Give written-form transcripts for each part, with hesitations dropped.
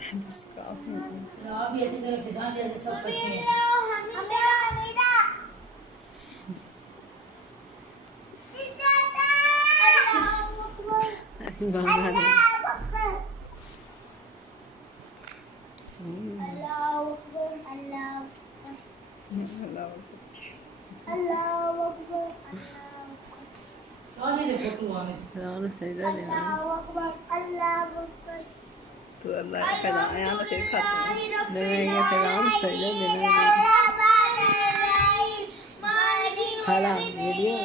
इसका भी ऐसी तरह फिजा जैसे सब करते हैं। सारे फोटो आवे सजदा देना तो अल्लाह का फैजान यहाँ तो सिर खाते हैं ये फैजान सजदा देना खाला वीडियो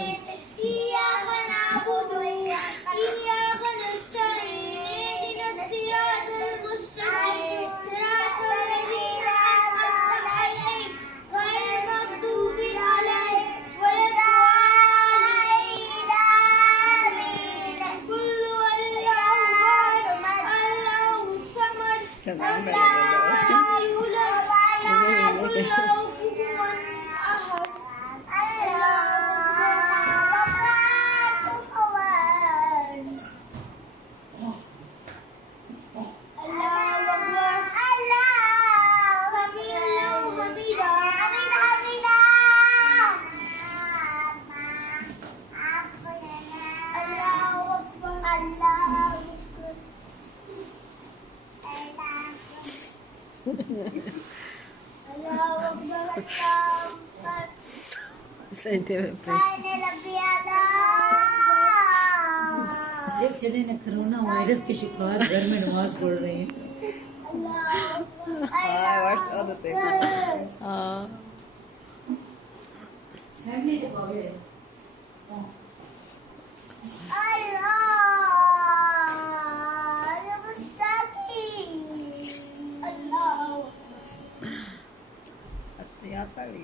एक जने ने कोरोना वायरस के शिकार घर में नमाज पढ़ रहे हैं। फैमिली के बागे याद पड़ गई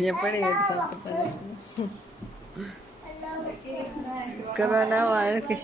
ये पड़ी है तो पता नहीं कोरोना वायरस के